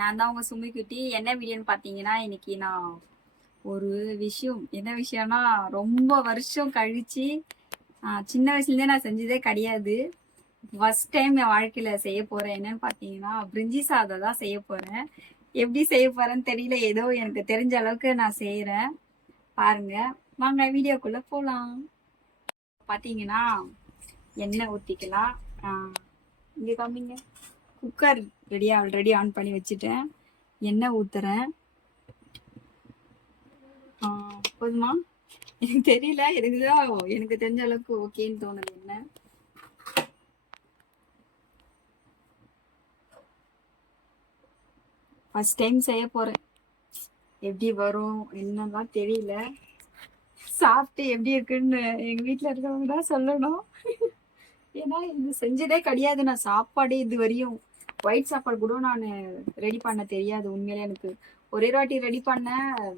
நான் தான் உங்க சுமிக்குட்டி என்ன வீடியோன்னு பார்த்தீங்கன்னா இன்னைக்கு நான் ஒரு விஷயம். என்ன விஷயம்னா ரொம்ப வருஷம் கழிச்சு சின்ன வயசுலேருந்தே நான் செஞ்சதே கிடையாது. ஃபர்ஸ்ட் டைம் என் வாழ்க்கையில் செய்ய போகிறேன் என்னன்னு பார்த்தீங்கன்னா பிரிஞ்சி சாதம் தான் செய்ய போகிறேன் எப்படி செய்ய போகிறேன்னு தெரியல. ஏதோ எனக்கு தெரிஞ்ச அளவுக்கு நான் செய்கிறேன் பாருங்க. வாங்க வீடியோக்குள்ளே போகலாம் பார்த்தீங்கன்னா எண்ணெய் ஊற்றிக்கலாம் இங்கே காமிங்க குக்கர் ரெடியாக ஆல்ரெடி ஆன் பண்ணி வச்சுட்டேன். எண்ணெய் ஊற்றுறேன் போதுமா? எனக்கு தெரியல. எனக்கு தான் எனக்கு தெரிஞ்ச அளவுக்கு ஓகேன்னு தோணுது என்ன. ஃபர்ஸ்ட் டைம் செய்ய போகிறேன் எப்படி வரும் என்னதான் தெரியல. சாப்பிட்டு எப்படி இருக்குன்னு எங்கள் வீட்டில் இருக்கிறவங்க தான் சொல்லணும். ஏன்னா இது செஞ்சதே கிடையாது. நான் சாப்பாடு இது வரையும் ஒயிட் சாப்பாடு கூட நான் ரெடி பண்ண தெரியாது. உண்மையிலே எனக்கு ஒரே வாட்டி ரெடி பண்ண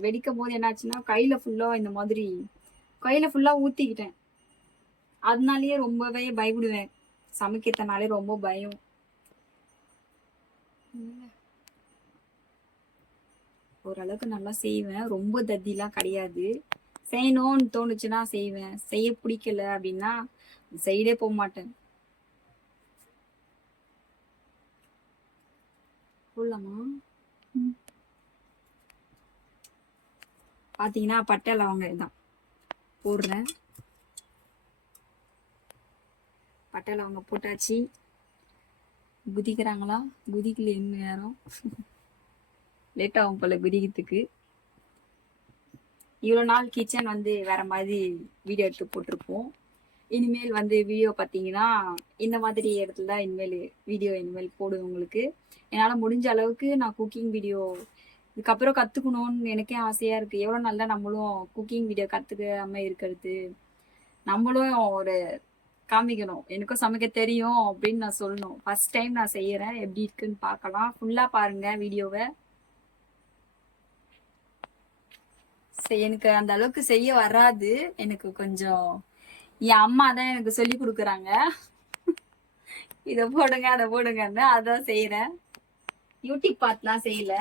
வெடிக்கும் போது என்னாச்சுன்னா கையில ஃபுல்லா இந்த மாதிரி கையில ஃபுல்லா ஊத்திக்கிட்டேன். அதனாலயே ரொம்பவே பயப்படுவேன். சமைக்கிறதுனாலே ரொம்ப பயம். ஓரளவுக்கு நல்லா செய்வேன். ரொம்ப தத்திலாம் கிடையாது. செய்யணும்னு தோணுச்சுன்னா செய்வேன். செய்ய பிடிக்கல அப்படின்னா சைடே போக மாட்டேன். போடலாமா? ம். பாத்தீங்கன்னா பட்டை லவங்கம் தான் போடுறேன். பட்டை லவங்கம் போட்டாச்சு. குதிக்கிறாங்களா? குதிக்கல இன்னும் யாரும் லேட் ஆகும் போல குதிக்கிறதுக்கு. இவ்வளோ நாள் கிச்சன் வந்து வேற மாதிரி வீடியோ எடுத்து போட்டிருப்போம். இனிமேல் வந்து வீடியோ பார்த்தீங்கன்னா இந்த மாதிரி இடத்துல தான் இனிமேல் வீடியோ இனிமேல் போடுவேன் உங்களுக்கு. என்னால் முடிஞ்ச அளவுக்கு நான் குக்கிங் வீடியோ இதுக்கப்புறம் கற்றுக்கணும்னு எனக்கே ஆசையாக இருக்குது எவ்வளோ நல்லா நம்மளும் குக்கிங் வீடியோ கற்றுக்காம இருக்கிறது? நம்மளும் ஒரு காமிக்கணும். எனக்கும் சமைக்க தெரியும் அப்படின்னு நான் சொல்லணும். ஃபர்ஸ்ட் டைம் நான் செய்கிறேன் எப்படி இருக்குன்னு பார்க்கலாம். ஃபுல்லாக பாருங்கள் வீடியோவை எனக்கு அந்த அளவுக்கு செய்ய வராது. எனக்கு கொஞ்சம் என் அம்மா தான் எனக்கு சொல்லி கொடுக்குறாங்க. இதை போடுங்க அதை போடுங்கன்னு அதான் செய்யறேன் யூடியூப் பார்த்துலாம் செய்யல.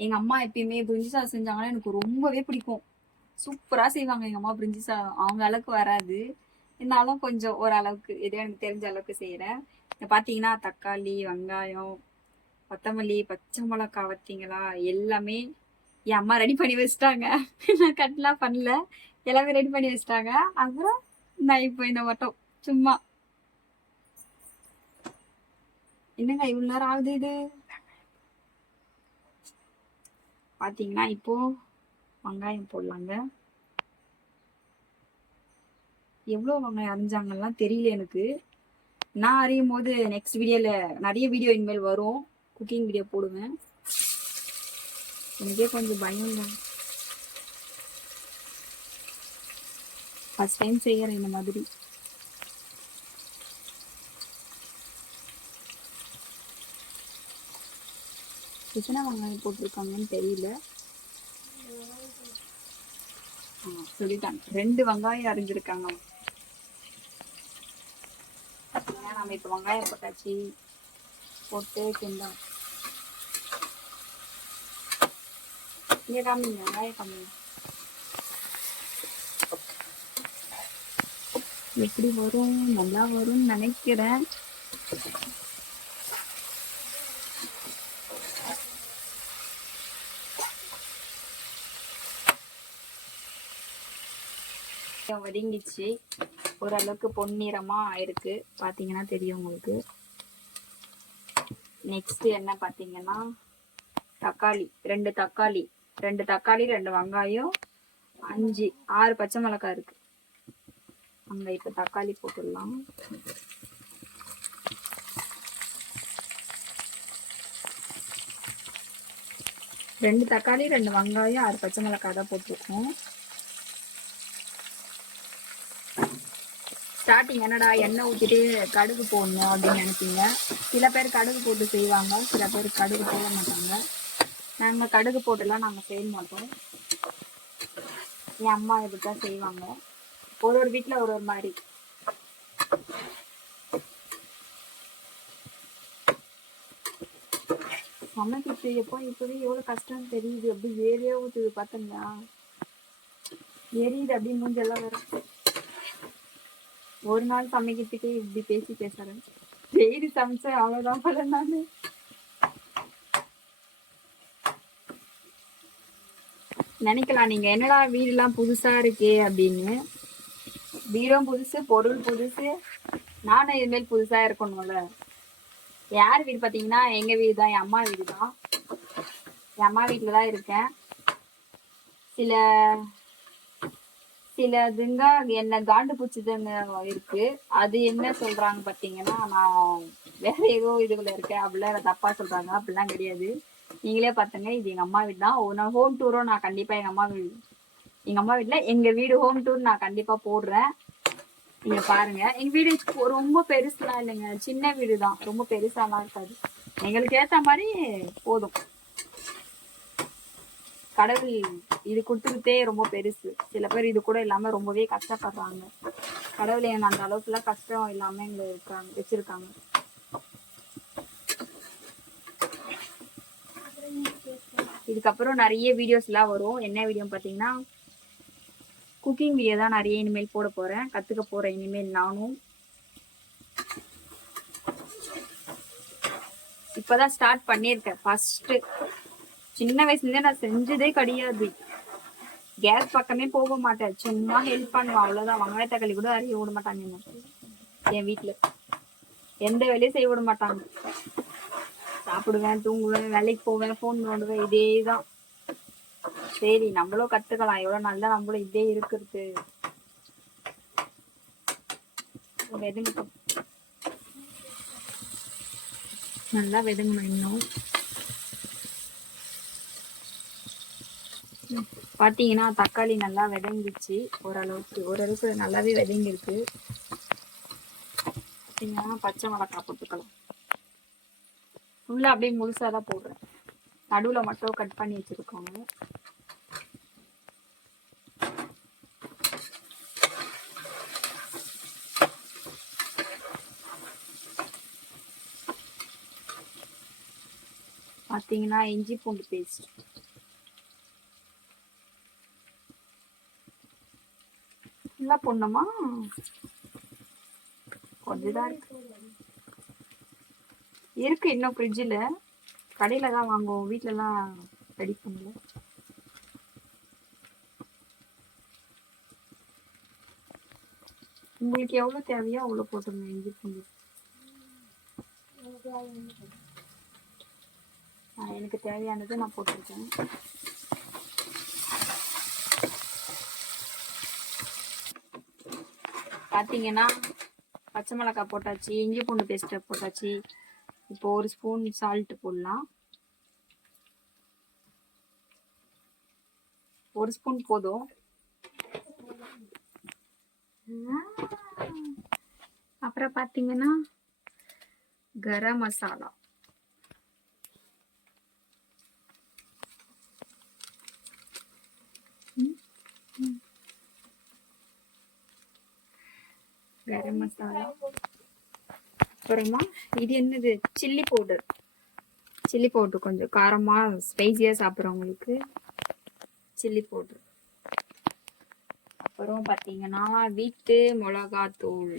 எங்க அம்மா எப்பயுமே பிரிஞ்சி சாதம் செஞ்சாங்கன்னா எனக்கு ரொம்பவே பிடிக்கும். சூப்பரா செய்வாங்க எங்க அம்மா பிரிஞ்சி சாதம். அவங்க அளவுக்கு வராது. இருந்தாலும் கொஞ்சம் ஓரளவுக்கு எதோ எனக்கு தெரிஞ்ச அளவுக்கு செய்யறேன் இங்க பாத்தீங்கன்னா தக்காளி வெங்காயம் கொத்தமல்லி பச்சை மிளகா பார்த்தீங்களா எல்லாமே என் அம்மா ரெடி பண்ணி வச்சுட்டாங்க. நான் கட்லாம் பண்ணல. எல்லாமே ரெடி பண்ணி வச்சுட்டாங்க. அப்புறம் நான் இப்போ இந்த மட்டும் சும்மா என்னங்க இவ்வளவு நேரம் ஆகுது இது பாத்தீங்கன்னா இப்போ வெங்காயம் போடலாங்க எவ்வளோ வெங்காயம் அரிஞ்சாங்கலாம் தெரியல எனக்கு நான் அறியும் போது நெக்ஸ்ட் வீடியோல நிறைய வீடியோ இனிமேல் வரும் குக்கிங் வீடியோ போடுவேன் எனக்கே கொஞ்சம் பயம் தான் ஃபர்ஸ்ட் டைம் செய்கிறேன் இந்த மாதிரி. எத்தனை வெங்காயம் போட்டிருக்காங்கன்னு தெரியல. சொல்லிட்டாங்க. ரெண்டு வெங்காயம் அரிஞ்சிருக்காங்க. நம்ம இப்போ வெங்காயம் போட்டாச்சு. போட்டு கிண்டோம் இங்கே காமிங்க வெங்காயம் காமிங்க. எப்படி வரும்? நல்லா வரும்னு நினைக்கிறேன். வதங்கிச்சு ஓரளவுக்கு பொன்னிறமா ஆயிருக்கு. பாத்தீங்கன்னா தெரியும் உங்களுக்கு. நெக்ஸ்ட் என்ன பாத்தீங்கன்னா தக்காளி. ரெண்டு தக்காளி. ரெண்டு தக்காளி ரெண்டு வெங்காயம் அஞ்சு. ஆறு பச்சை மிளகாய் இருக்கு. அங்கே இப்போ தக்காளி போட்டுடலாம். ரெண்டு தக்காளி ரெண்டு வெங்காயம் ஆறு பச்சை மிளகாய் தான் போட்டிருக்கோம். ஸ்டார்டிங் என்னடா எண்ணெய் ஊற்றிட்டு கடுகு போடணும் அப்படின்னு நினைப்பீங்க. சில பேர் கடுகு போட்டு செய்வாங்க சில பேர் கடுகு போட மாட்டாங்க. நாங்கள் கடுகு போட்டுலாம் நாங்கள் செய்ய மாட்டோம். என் அம்மா இதுதான் செய்வாங்க. ஒரு ஒரு வீட்டில் ஒரு ஒரு மாதிரி. சமைக்கிறது எப்போ இப்பவே எவ்வளவு கஷ்டம் தெரியுது. அப்படி ஏரியா ஊத்துது பாத்தீங்களா? எரியுது அப்படி மூஞ்செல்லாம் வரும் ஒரு நாள் சமைக்கிறதுக்கே இப்படி பேசி பேசுறேன். டெய்லி சமைச்சேன் அவ்வளவுதான் போல நானு. நினைக்கலாம் நீங்க என்னடா வீடுலாம் புதுசா இருக்கே அப்படின்னு. வீரம் புதுசு பொருள் புதுசு. நானும் இதுமாரி புதுசா இருக்கணும்ல. யார் வீடு பாத்தீங்கன்னா எங்க வீடு தான் என் அம்மா வீடு தான். என் அம்மா வீட்டுல தான் இருக்கேன். சில சில இதுங்க என்ன காண்டு பூச்சிதுங்க இருக்கு. அது என்ன சொல்றாங்க பாத்தீங்கன்னா நான் வேற ஏதோ இதுல இருக்கேன். அப்படிலாம் தப்பா சொல்றாங்க. அப்படிலாம் கிடையாது. நீங்களே பாத்துங்க இது எங்க அம்மா வீடு தான். ஒரு நாள் ஹோம் டூரும் நான் கண்டிப்பா எங்க அம்மா வீடு எங்க அம்மா வீட்டுல எங்க வீடு ஹோம் டூர் நான் கண்டிப்பா போடுறேன். நீங்க பாருங்க. எங்க வீடு ரொம்ப பெருசுலாம் இல்லைங்க. சின்ன வீடு தான் ரொம்ப பெருசாலாம் இருக்காது. எங்களுக்கு ஏத்த மாதிரி போதும். கடவுள் இது கொடுத்துக்கிட்டே ரொம்ப பெருசு. சில பேர் இது கூட இல்லாம ரொம்பவே கஷ்டப்படுறாங்க. கடவுள் என்ன அந்த அளவுக்குலாம் கஷ்டம் இல்லாம எங்களை இருக்காங்க வச்சிருக்காங்க. இதுக்கப்புறம் நிறைய வீடியோஸ் எல்லாம் வரும். என்ன வீடியோ பாத்தீங்கன்னா குக்கிங் வீடியோ தான் நிறைய இனிமேல் போட போகிறேன் கற்றுக்க போகிறேன் இனிமேல் நானும். இப்போ தான் ஸ்டார்ட் பண்ணியிருக்கேன். ஃபஸ்ட்டு சின்ன வயசுலேருந்தே நான் செஞ்சதே கிடையாது. கேஸ் பக்கமே போக மாட்டேன். சும்மா ஹெல்ப் பண்ணுவேன். அவ்வளோதான் வெங்காய தக்காளி கூட அறிய விட மாட்டாங்க என்ன. என் வீட்டில் எந்த வேலையும் செய்ய விட மாட்டாங்க. சாப்பிடுவேன் தூங்குவேன் வேலைக்கு போவேன் ஃபோன் நோண்டுவேன். இதே தான் சரி நம்மளும் கத்துக்கலாம். எவ்வளவு நல்லா நம்மளும் இதே இருக்கிறது. வெதுங்க நல்லா வெதுங்கணும் இன்னும். பாத்தீங்கன்னா தக்காளி நல்லா விதங்கிச்சு ஓரளவுக்கு ஓரளவுக்கு நல்லாவே விதங்கிருக்கு. பச்சை மிளகாய் போட்டுக்கலாம். உள்ள அப்படியே முழுசாதான் போடுறேன். நடுவுல மட்டும் கட் பண்ணி வச்சிருக்கோங்க பார்த்தீங்கன்னா இஞ்சி பூண்டு பேஸ்ட். ஃபுல்லா போடணுமா? கொஞ்சம் தான் இருக்கு. இருக்கு இன்னும் ஃப்ரிட்ஜில் கடையில தான் வாங்குவோம். வீட்டிலலாம் ரெடி பண்ணல. உங்களுக்கு எவ்வளோ தேவையோ அவ்வளோ போட்டுருங்க. இஞ்சி பூண்டு. எனக்கு தேவையானது நான் போட்டிருக்கேன். பார்த்தீங்கன்னா பச்சை மிளகாய் போட்டாச்சு இஞ்சி பூண்டு பேஸ்ட்டை போட்டாச்சு. இப்போ ஒரு ஸ்பூன் சால்ட் போடலாம். ஒரு ஸ்பூன் போதும். அப்புறம் பார்த்தீங்கன்னா கரம் மசாலா. கரம் மசாலா. அப்புறமா இது என்னது? சில்லி பவுடர் சில்லி பவுடர் கொஞ்சம் காரமா ஸ்பைசியா சாப்பிட்றவங்களுக்கு சில்லி பவுடர் அப்புறம் பார்த்தீங்கன்னா வீட்டு மிளகாத்தூள்.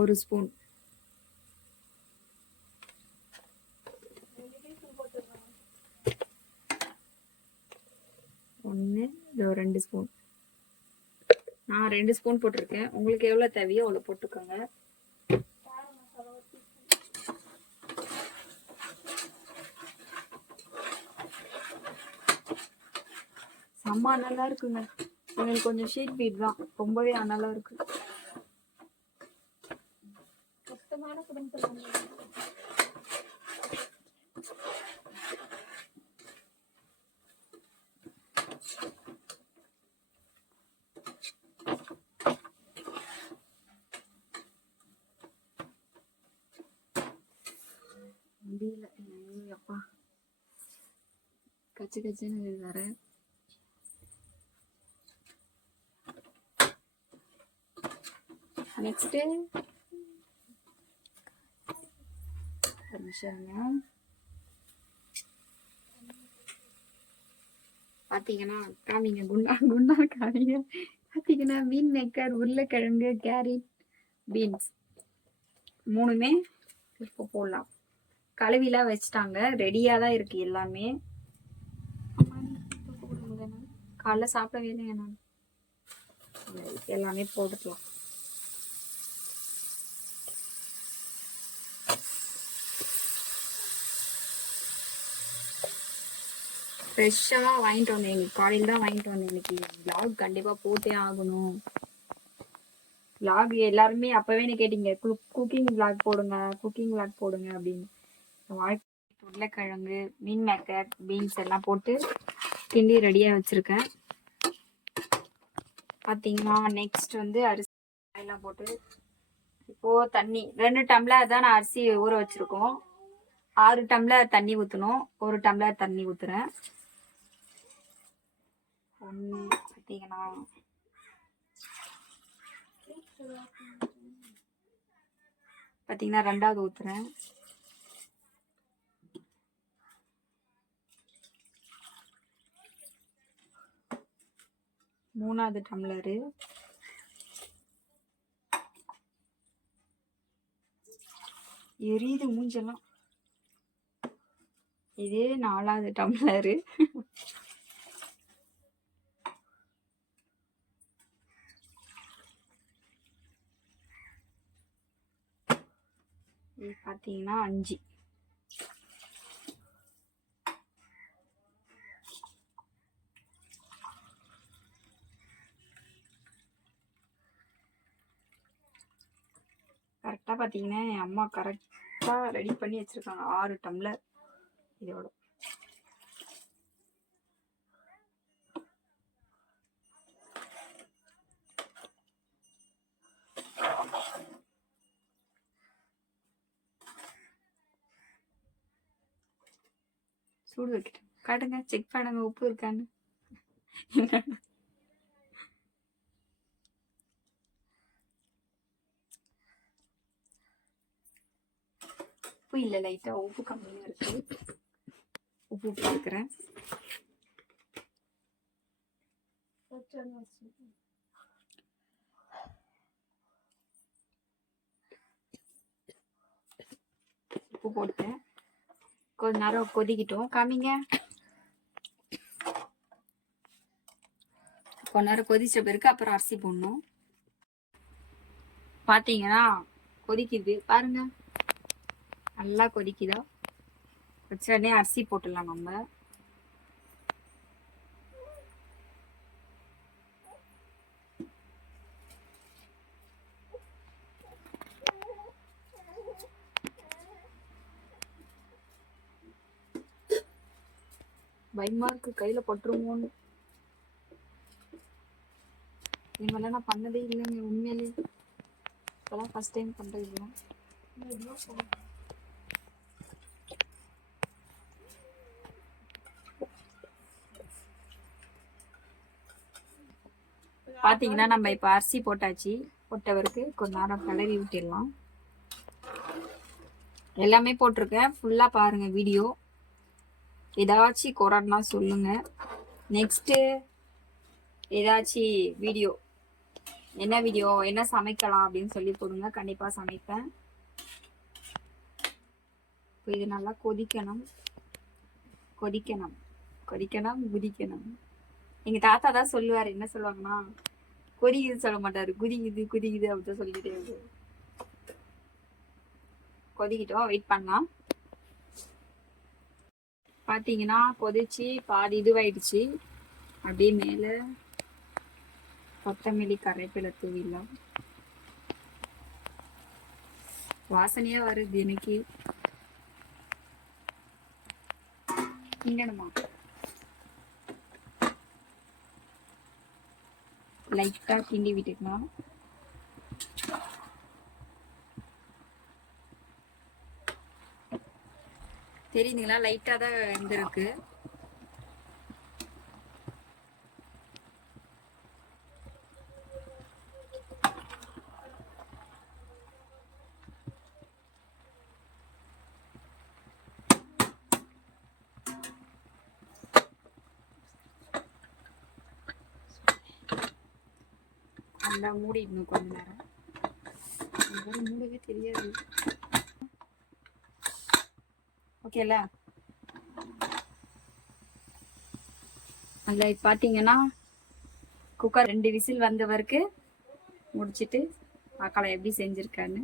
ஒரு ஸ்பூன் ஒன்று இதோ ரெண்டு ஸ்பூன் நான் ரெண்டு ஸ்பூன் போட்டிருக்கேன். உங்களுக்கு எவ்வளோ தேவையோ அவ்வளோ போட்டுக்கோங்க. செம்ம நல்லா இருக்குங்க. எங்களுக்கு கொஞ்சம் ஷீட் பீட் தான். ரொம்பவே அனலா இருக்கு. சுத்தமான குடும்பத்தில் முடியல. அப்பா கச்சு கச்சுன்னு வேற. நெக்ஸ்ட்டு நிமிஷம் காமிங்க. குண்டா குண்டா காமிங்க. பார்த்தீங்கன்னா மீன் மேக்கர் உருளைக்கிழங்கு கேரட் பீன்ஸ் மூணுமே இப்போ போடலாம். கழுவிலாம் வச்சுட்டாங்க. ரெடியாக தான் இருக்கு எல்லாமே. காலைல சாப்பிடவே இல்லைங்க நான்? எல்லாமே போட்டுக்கலாம். ஃப்ரெஷ்ஷாக வாங்கிட்டு வந்தேன். இன்னைக்கு காலையில் தான் வாங்கிட்டு வந்தேன். இன்னைக்கு லாக் கண்டிப்பாக போட்டே ஆகணும். லாக் எல்லாருமே அப்போவே என்ன கேட்டீங்க? குக்கிங் விளாக் போடுங்க குக்கிங் விளாக் போடுங்க அப்படின்னு. வாழ்க்கை உருளைக்கிழங்கு மீன் மேக்கர் பீன்ஸ் எல்லாம் போட்டு கிண்டி ரெடியாக வச்சுருக்கேன். பார்த்தீங்கன்னா நெக்ஸ்ட் வந்து அரிசி எல்லாம் போட்டு இப்போது தண்ணி ரெண்டு டம்ளர் தான் நான் அரிசி ஊற வச்சுருக்கோம். ஆறு டம்ளர் தண்ணி ஊற்றணும் ஒரு டம்ளர் தண்ணி ஊற்றுறேன் ஒன்று பார்த்தீங்கன்னா பார்த்தீங்கன்னா ரெண்டாவது ஊற்றுறேன் மூணாவது டம்ளரு. எரியுது மூஞ்செல்லாம். இதே நாலாவது டம்ளரு. இது பார்த்தீங்கன்னா அஞ்சு. கரெக்டாக பார்த்தீங்கன்னா என் அம்மா கரெக்டாக ரெடி பண்ணி வச்சுருக்காங்க. ஆறு டம்ளர் இதோட. சூடு வைக்கிட்டேன் காட்டுங்க. செக் பண்ணுங்க. உப்பு இருக்கான்னு. உப்பு இல்லை லைட்டாக உப்பு கம்மியாக இருக்கு. உப்பு போட்டுக்கிறேன். உப்பு போட்டேன். கொஞ்ச நேரம் கொதிக்கிட்டோம். காமிங்க. கொஞ்ச நேரம் கொதிச்ச பிறகு அப்புறம் அரிசி போடணும். பார்த்தீங்கன்னா கொதிக்குது. பாருங்க. நல்லா கொதிக்குதா? வச்ச உடனே அரிசி போட்டுடலாம் நம்ம. பயமா இருக்கு கையில பட்டுருமோன்னு. இது நான் பண்ணதே இல்லைங்க உண்மையிலே. இப்பெல்லாம் ஃபர்ஸ்ட் டைம் பண்றது. பார்த்தீங்கன்னா நம்ம இப்போ அரிசி போட்டாச்சு. போட்டவருக்கு கொஞ்ச நேரம் கிளறி விட்டுடலாம். எல்லாமே போட்டிருக்கேன். ஃபுல்லாக பாருங்கள் வீடியோ ஏதாச்சும் குறைன்னா சொல்லுங்கள் நெக்ஸ்ட்டு ஏதாச்சும் வீடியோ என்ன வீடியோ என்ன சமைக்கலாம் அப்படின்னு சொல்லி போடுங்க. கண்டிப்பாக சமைப்பேன். இப்போ இது நல்லா கொதிக்கணும். கொதிக்கணும். கொதிக்கணும் குதிக்கணும். எங்கள் தாத்தா தான் சொல்லுவார். என்ன சொல்லுவாங்கன்னா கொதிக்குது சொல்ல மாட்டாரு. குதிக்குது குதிக்குது அப்படின்னு சொல்லிட்டே கொதிக்கிட்டோம் வெயிட் பண்ணலாம். பார்த்தீங்கன்னா கொதிச்சு பாதி இதுவாயிடுச்சு. அப்படியே மேலே கொத்தமல்லி கரைப்பில தூவிடலாம். வாசனையா வருது எனக்கு. கிண்டணுமா லைட்டா கிண்டி விட்டுக்கலாம் தெரியுதுங்களா? லைட்டா தான் இருந்திருக்கு. நல்லா மூடிடணும் கொஞ்ச நேரம். அது மூடவே தெரியாது. ஓகேல அதில் பார்த்தீங்கன்னா குக்கர் ரெண்டு விசில் வந்த வரைக்கும் முடிச்சுட்டு பார்க்கலாம் எப்படி செஞ்சுருக்கான்னு.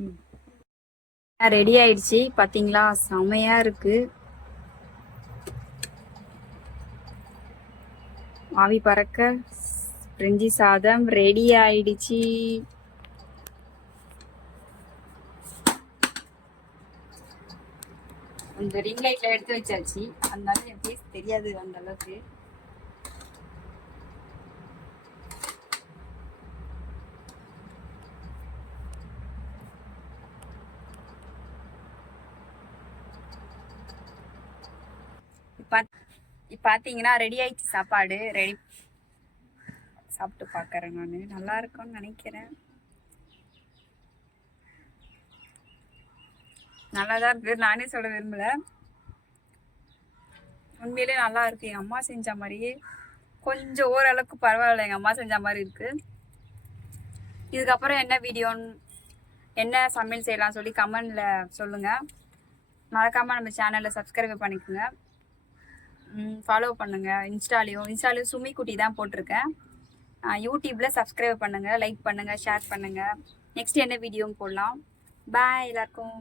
ம். ரெடி ஆயிடுச்சு. பார்த்தீங்களா செமையா இருக்கு. ஆவி பறக்க பிரிஞ்சி சாதம் ரெடி ஆயிடுச்சு. அந்த ரிங் லைட்ல எடுத்து வச்சாச்சு. அதனால என் ஃபேஸ் தெரியாது அந்த அளவுக்கு. பாத்தீங்கன்னா இப்போ பார்த்தீங்கன்னா ரெடி ஆயிடுச்சு சாப்பாடு. ரெடி சாப்பிட்டு பார்க்குறேன் நான். நல்லா இருக்கும்னு நினைக்கிறேன். நல்லா தான் இருக்கு. நானே சொல்ல விரும்பல. உண்மையிலே நல்லா இருக்கு. எங்கள் அம்மா செஞ்ச மாதிரியே கொஞ்சம் ஓரளவுக்கு பரவாயில்ல. எங்கள் அம்மா செஞ்ச மாதிரி இருக்கு. இதுக்கப்புறம் என்ன வீடியோன்னு என்ன சமையல் செய்யலாம் சொல்லி கமெண்டில் சொல்லுங்கள் மறக்காமல் நம்ம சேனலில் சப்ஸ்கிரைப் பண்ணிக்கோங்க. ஃபாலோ பண்ணுங்கள் இன்ஸ்டாலையும் இன்ஸ்டாலையும் சுமி குட்டி தான் போட்டிருக்கேன். யூடியூப்ல சப்ஸ்கிரைப் பண்ணுங்க லைக் பண்ணுங்க ஷேர் பண்ணுங்க. நெக்ஸ்ட் என்ன வீடியோவும் போடலாம். பாய் எல்லாருக்கும்.